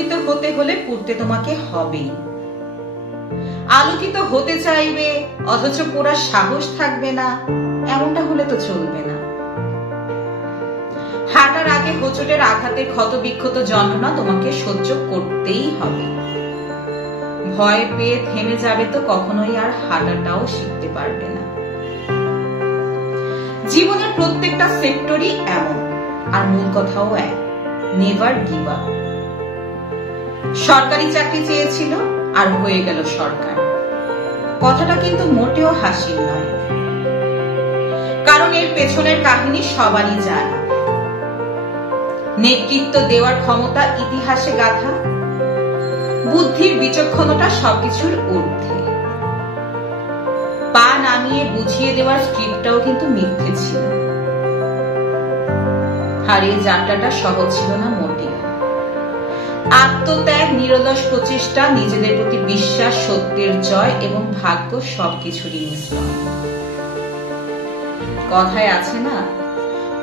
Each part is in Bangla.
আলোকিত হতে হলে পুড়তে তোমাকে হবেই। আলোকিত হতে চাইবে অথচ পোড়ার সাহস থাকবে না, এমনটা হলে তো চলবে না। হাঁটার আগে হোঁচটের আঘাতে ক্ষত বিক্ষত যন্ত্রণা তোমাকে সহ্য করতেই হবে। ভয় পেয়ে থেমে যাবে তো কখনোই আর হাঁটাটাও শিখতে পারবে না। জীবনের প্রত্যেকটা সেক্টরই এমন, আর মূল কথাও এক, নেভার গিভ আপ। সরকারি চাকরি চেয়েছিল আর হয়ে গেল সরকার। কথাটা কিন্তু মোটেও হাসির নয়, কারণ এর পেছনের কাহিনী সবারই জানা। নেতৃত্ব দেওয়ার ক্ষমতা ইতিহাসে গাথা, বুদ্ধির বিচক্ষণতা সবকিছুর ঊর্ধ্বে। পা নামিয়ে বুঝিয়ে দেওয়ার স্ক্রিপ্টটাও কিন্তু মিথ্যে ছিল। আর এই যাত্রাটা সহজ ছিল না মোটেও। আত্মত্যাগ, নিরলস প্রচেষ্টা, নিজেদের প্রতি বিশ্বাস, সত্যের জয় এবং ভাগ্য সবকিছুরই মিশ্রণ। কথায় আছে না,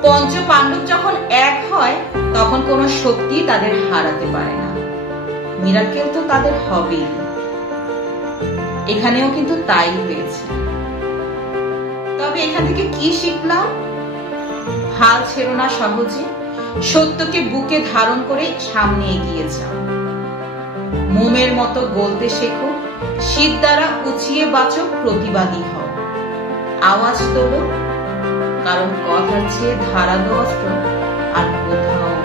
পঞ্চ পাণ্ডব যখন এক হয় তখন কোন শক্তি তাদের হারাতে পারে না। মিরাকেল তো তাদের হবেই। এখানেও কিন্তু তাই হয়েছে। তবে এখান থেকে কি শিখলাম? হাল ছেড়ো না সহজে, সত্যকে বুকে ধারণ করে সামনে এগিয়ে যাও। মোমের মতো গলতে শেখো, শীত দ্বারা উঁচিয়ে বাঁচো, প্রতিবাদী হও। আওয়াজ তোলো, কারণ কথার চেয়ে ধারালো অস্ত্র আর কোথাও